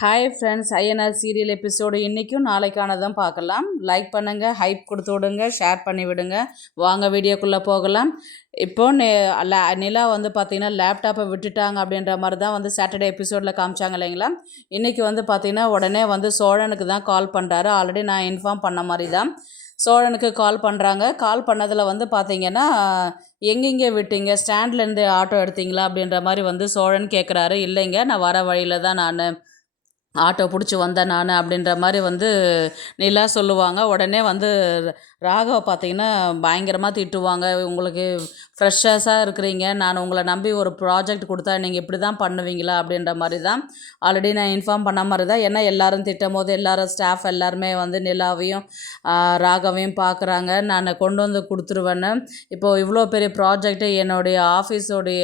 Hi friends, INR serial episode இன்றைக்கும் நாளைக்கானதும் பார்க்கலாம். Like பண்ணுங்கள், ஹைப் கொடுத்து விடுங்க, ஷேர் பண்ணி விடுங்க. வாங்க வீடியோக்குள்ளே போகலாம். இப்போது நிலா வந்து பார்த்திங்கன்னா லேப்டாப்பை விட்டுட்டாங்க அப்படின்ற மாதிரி தான் வந்து சாட்டர்டே எபிசோடில் காமிச்சாங்க இல்லைங்களா. இன்றைக்கி வந்து பார்த்திங்கன்னா உடனே வந்து சோழனுக்கு தான் கால் பண்ணுறாரு. ஆல்ரெடி நான் இன்ஃபார்ம் பண்ண மாதிரி தான் சோழனுக்கு கால் பண்ணுறாங்க. கால் பண்ணதில் வந்து பார்த்திங்கன்னா எங்கெங்கே விட்டீங்க, ஸ்டாண்ட்லேருந்து ஆட்டோ எடுத்தீங்களா அப்படின்ற மாதிரி வந்து சோழன் கேட்குறாரு. இல்லைங்க, நான் வர வழியில் தான் நான் ஆட்டோ பிடிச்சி வந்தேன் நான் அப்படின்ற மாதிரி வந்து நிலா சொல்லுவாங்க. உடனே வந்து ராகவ பார்த்திங்கன்னா பயங்கரமாக திட்டுவாங்க. உங்களுக்கு ஃப்ரெஷ்ஷஸாக இருக்கிறீங்க, நான் உங்களை நம்பி ஒரு ப்ராஜெக்ட் கொடுத்தா நீங்கள் இப்படி தான் பண்ணுவீங்களா அப்படின்ற மாதிரி தான் ஆல்ரெடி நான் இன்ஃபார்ம் பண்ண மாதிரி தான். ஏன்னா எல்லோரும் திட்டும் போது எல்லோரும் ஸ்டாஃப் எல்லாருமே வந்து நிலாவையும் ராகவையும் பார்க்குறாங்க. நான் கொண்டு வந்து கொடுத்துருவேன்னு. இப்போது இவ்வளோ பெரிய ப்ராஜெக்ட்டு, என்னுடைய ஆஃபீஸோடைய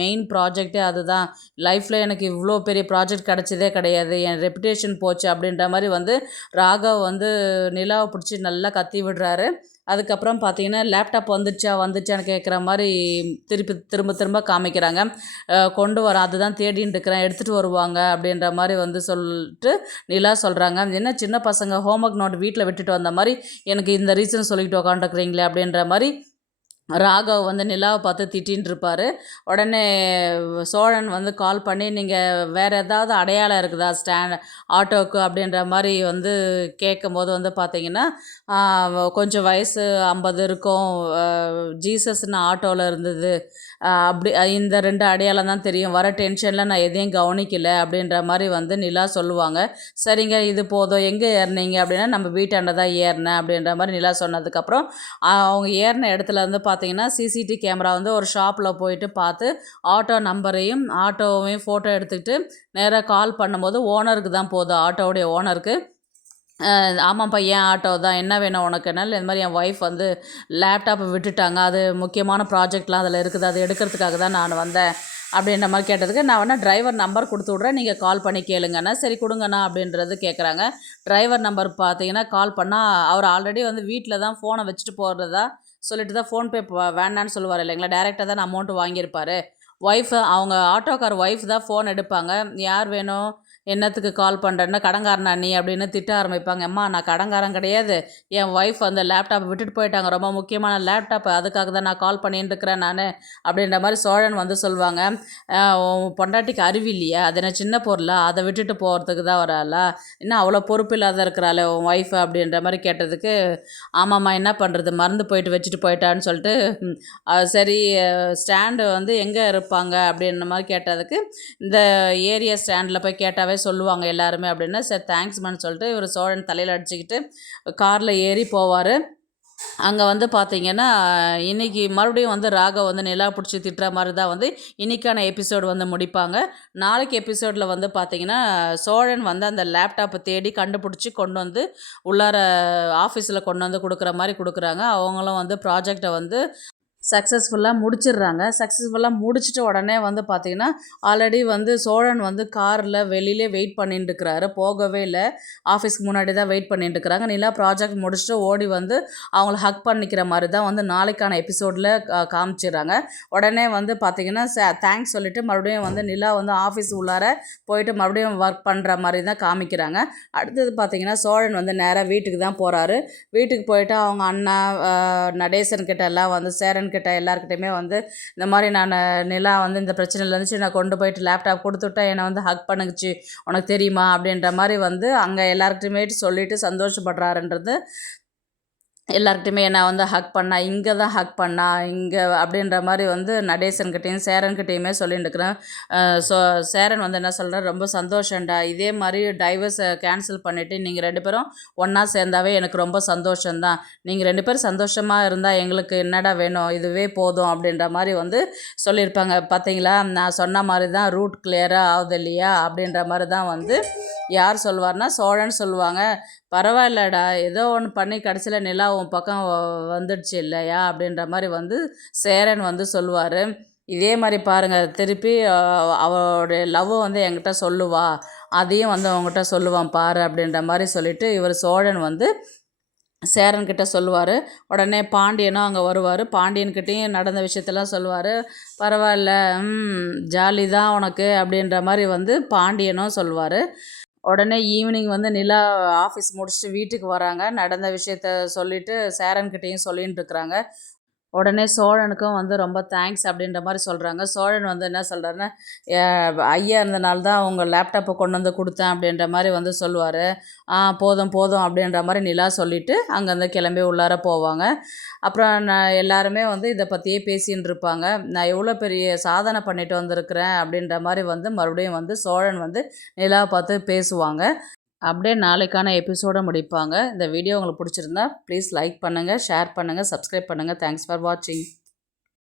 மெயின் ப்ராஜெக்டே அதுதான். லைஃப்பில் எனக்கு இவ்வளோ பெரிய ப்ராஜெக்ட் கிடச்சதே கிடையாது, என் ரெப்புடேஷன் போச்சு அப்படின்ற மாதிரி வந்து ராகவ் வந்து நிலாவை பிடிச்சி நல்லா கத்தி விடுறாரு. அதுக்கப்புறம் பார்த்தீங்கன்னா லேப்டாப் வந்துச்சான்னு கேட்குற மாதிரி திரும்ப திரும்ப காமிக்கிறாங்க. கொண்டு வர அதுதான் தேடின்னு இருக்கிறேன், எடுத்துகிட்டு வருவாங்க அப்படின்ற மாதிரி வந்து சொல்லிட்டு நிலா சொல்கிறாங்க. என்ன சின்ன பசங்க ஹோம்ஒர்க் நோட் வீட்டில் விட்டுட்டு வந்த மாதிரி எனக்கு இந்த ரீசன் சொல்லிட்டு உக்காந்துருக்குறீங்களே அப்படின்ற மாதிரி ராகவ் வந்து நிலாவை பார்த்து திட்டின்னு இருப்பார். உடனே சோழன் வந்து கால் பண்ணி நீங்கள் வேறு ஏதாவது அடையாளம் இருக்குதா ஆட்டோவுக்கு அப்படின்ற மாதிரி வந்து கேட்கும்போது வந்து பார்த்திங்கன்னா கொஞ்சம் வயசு 50 இருக்கும், ஜீசஸ்னு ஆட்டோவில் இருந்தது, அப்படி இந்த 2 அடையாளம் தான் தெரியும், வர டென்ஷனில் நான் எதையும் கவனிக்கலை அப்படின்ற மாதிரி வந்து நிலா சொல்லுவாங்க. சரிங்க, இது போதும், எங்கே ஏறினீங்க அப்படின்னா நம்ம வீட்டாண்ட தான் ஏறினேன் அப்படின்ற மாதிரி நிலா சொன்னதுக்கப்புறம் அவங்க ஏறின இடத்துல வந்து பார்த்திங்கன்னா சிசிடிவி கேமரா வந்து ஒரு ஷாப்பில் போயிட்டு பார்த்து ஆட்டோ நம்பரையும் ஆட்டோவையும் ஃபோட்டோ எடுத்துக்கிட்டு நேராக கால் பண்ணும்போது ஓனருக்கு தான் போகுது, ஆட்டோவுடைய ஓனருக்கு. ஆமாம்ப்பா, ஏன் ஆட்டோ தான், என்ன வேணும் உனக்குனால இந்த மாதிரி என் ஒய்ஃப் வந்து லேப்டாப்பை விட்டுட்டாங்க, அது முக்கியமான ப்ராஜெக்ட்லாம் அதில் இருக்குது, அது எடுக்கிறதுக்காக தான் நான் வந்தேன் அப்படின்ற மாதிரி கேட்டதுக்கு நான் வேணால் டிரைவர் நம்பர் கொடுத்து விட்றேன், நீங்கள் கால் பண்ணி கேளுங்கண்ணா. சரி கொடுங்கண்ணா அப்படின்றது கேட்குறாங்க. டிரைவர் நம்பர் பார்த்தீங்கன்னா கால் பண்ணால் அவர் ஆல்ரெடி வந்து வீட்டில் தான் ஃபோனை வச்சுட்டு போகிறதா சொல்லிட்டு தான் ஃபோன்பே வேண்டான்னு சொல்லுவார் இல்லைங்களா. டேரெக்டாக தான் அமௌண்ட்டு வாங்கியிருப்பார். அவங்க ஆட்டோக்கார் ஒய்ஃப் தான் ஃபோன் எடுப்பாங்க. யார் வேணும், என்னத்துக்கு கால் பண்ணுறேன்னா, கடங்காரனா நீ அப்படின்னு திட்ட ஆரம்பிப்பாங்க. அம்மா நான் கடங்காரன் கிடையாது, என் ஒய்ஃப் அந்த லேப்டாப்பை விட்டுட்டு போயிட்டாங்க, ரொம்ப முக்கியமான லேப்டாப்பு, அதுக்காக தான் நான் கால் பண்ணிட்டு இருக்கிறேன் நான் அப்படின்ற மாதிரி சோழன் வந்து சொல்லுவாங்க. பொண்டாட்டிக்கு அறிவில்லையா, அது என்ன சின்ன பொருளா, அதை விட்டுட்டு போகிறதுக்கு தான் வராளா, இன்னும் அவ்வளோ பொறுப்பு இல்லாத இருக்கிறாள் உன் ஒய்ஃபு அப்படின்ற மாதிரி கேட்டதுக்கு ஆமாம்மா என்ன பண்ணுறது, மறந்து போயிட்டு வச்சுட்டு போயிட்டான்னு சொல்லிட்டு சரி ஸ்டாண்டு வந்து எங்கே இருப்பாங்க அப்படின்ற மாதிரி கேட்டதுக்கு இந்த ஏரியா ஸ்டாண்டில் போய் கேட்டாவே சொல்லுவாங்க எல்லாருமே அப்படின்னா, சரி தேங்க்ஸ்மேன்னு சொல்லிட்டு இவர் சோழன் தலையில் அடிச்சுக்கிட்டு காரில் ஏறி போவார். அங்கே வந்து பார்த்திங்கன்னா இன்றைக்கி மறுபடியும் வந்து ராகவ் வந்து நிலா பிடிச்சி திட்டுற மாதிரி தான் வந்து இன்றைக்கான எபிசோடு வந்து முடிப்பாங்க. நாளைக்கு எபிசோடில் வந்து பார்த்திங்கன்னா சோழன் வந்து அந்த லேப்டாப்பை தேடி கண்டுபிடிச்சி கொண்டு வந்து உள்ளார ஆஃபீஸில் கொண்டு வந்து கொடுக்குற மாதிரி கொடுக்குறாங்க. அவங்களும் வந்து ப்ராஜெக்டை வந்து சக்ஸஸ்ஃபுல்லாக முடிச்சிடுறாங்க. சக்ஸஸ்ஃபுல்லாக முடிச்சுட்டு உடனே வந்து பார்த்திங்கன்னா ஆல்ரெடி வந்து சோழன் வந்து காரில் வெளியிலே வெயிட் பண்ணிட்டுருக்கிறாரு, போகவே இல்லை, ஆஃபீஸ்க்கு முன்னாடி தான் வெயிட் பண்ணிட்டுருக்குறாங்க. நிலா ப்ராஜெக்ட் முடிச்சுட்டு ஓடி வந்து அவங்கள ஹக் பண்ணிக்கிற மாதிரி தான் வந்து நாளைக்கான எபிசோடில் காமிச்சிடுறாங்க. உடனே வந்து பார்த்திங்கன்னா தேங்க்ஸ் சொல்லிவிட்டு மறுபடியும் வந்து நிலா வந்து ஆஃபீஸ் உள்ளார போயிட்டு மறுபடியும் ஒர்க் பண்ணுற மாதிரி தான் காமிக்கிறாங்க. அடுத்தது பார்த்திங்கன்னா சோழன் வந்து நேராக வீட்டுக்கு தான் போகிறாரு. வீட்டுக்கு போயிட்டு அவங்க அண்ணா நடேசன் கிட்ட எல்லாம் வந்து சேரன் கிட்ட எல்லாருக்கிட்டையுமே வந்து இந்த மாதிரி நான் நிலா வந்து இந்த பிரச்சனையில் இருந்துச்சு, நான் கொண்டு போயிட்டு லேப்டாப் கொடுத்துட்டா என்னை வந்து ஹக் பண்ணுச்சு, உனக்கு தெரியுமா அப்படின்ற மாதிரி வந்து அங்கே எல்லாருக்கிட்டையுமே சொல்லிவிட்டு சந்தோஷப்படுறாருன்றது. எல்லாருக்கிட்டையுமே என்னை வந்து ஹக் பண்ணா, இங்கே தான் ஹக் பண்ணா இங்கே அப்படின்ற மாதிரி வந்து நடேசன்கிட்டையும் சேரன்கிட்டையுமே சொல்லிட்டு இருக்கிறேன். ஸோ சேரன் வந்து என்ன சொல்கிறார், ரொம்ப சந்தோஷம்டா, இதே மாதிரி டைவர்ஸை கேன்சல் பண்ணிவிட்டு நீங்கள் 2 பேரும் ஒன்றா சேர்ந்தாவே எனக்கு ரொம்ப சந்தோஷம்தான், நீங்கள் 2 பேரும் சந்தோஷமாக இருந்தால் எங்களுக்கு என்னடா வேணும், இதுவே போதும் அப்படின்ற மாதிரி வந்து சொல்லியிருப்பாங்க. பார்த்தீங்களா, நான் சொன்ன மாதிரி தான் ரூட் கிளியராக ஆகுது இல்லையா அப்படின்ற மாதிரி தான் வந்து யார் சொல்லுவார்னா சோழன் சொல்லுவாங்க. பரவாயில்லடா, ஏதோ ஒன்று பண்ணி கடைசியில் நிலா உன் பக்கம் வந்துடுச்சு இல்லையா அப்படின்ற மாதிரி வந்து சேரன் வந்து சொல்லுவார். இதே மாதிரி பாருங்கள், திருப்பி அவளுடைய லவ்வை வந்து என்கிட்ட சொல்லுவா, அதையும் வந்து அவங்ககிட்ட சொல்லுவான் பாரு அப்படின்ற மாதிரி சொல்லிவிட்டு இவர் சோழன் வந்து சேரன்கிட்ட சொல்லுவார். உடனே பாண்டியனும் அங்கே வருவார். பாண்டியன்கிட்டையும் நடந்த விஷயத்தெல்லாம் சொல்லுவார். பரவாயில்ல, ஜாலி தான் உனக்கு அப்படின்ற மாதிரி வந்து பாண்டியனும் சொல்லுவார். உடனே ஈவினிங் வந்து நிலா ஆஃபீஸ் முடிச்சுட்டு வீட்டுக்கு வராங்க. நடந்த விஷயத்த சொல்லிட்டு சேரன்கிட்டயும் சொல்லின்னு இருக்கிறாங்க. உடனே சோழனுக்கும் வந்து ரொம்ப தேங்க்ஸ் அப்படின்ற மாதிரி சொல்கிறாங்க. சோழன் வந்து என்ன சொல்கிறாருன்னா, ஐயா இருந்தனால தான் அவங்க லேப்டாப்பை கொண்டு வந்து கொடுத்தேன் அப்படின்ற மாதிரி வந்து சொல்லுவார். போதும் போதும் அப்படின்ற மாதிரி நிலா சொல்லிவிட்டு அங்கேருந்து கிளம்பி உள்ளார போவாங்க. அப்புறம் நான் எல்லாருமே வந்து இதை பற்றியே பேசின்னு இருப்பாங்க. நான் எவ்வளோ பெரிய சாதனை பண்ணிட்டு வந்திருக்கிறேன் அப்படின்ற மாதிரி வந்து மறுபடியும் வந்து சோழன் வந்து நிலாவை பார்த்து பேசுவாங்க. அப்படியே நாளைக்கான எபிசோட முடிப்பாங்க. இந்த வீடியோ உங்களுக்கு பிடிச்சிருந்தா ப்ளீஸ் லைக் பண்ணுங்கள், ஷேர் பண்ணுங்கள், சப்ஸ்கிரைப் பண்ணுங்கள். தேங்க்ஸ் ஃபார் வாட்சிங்.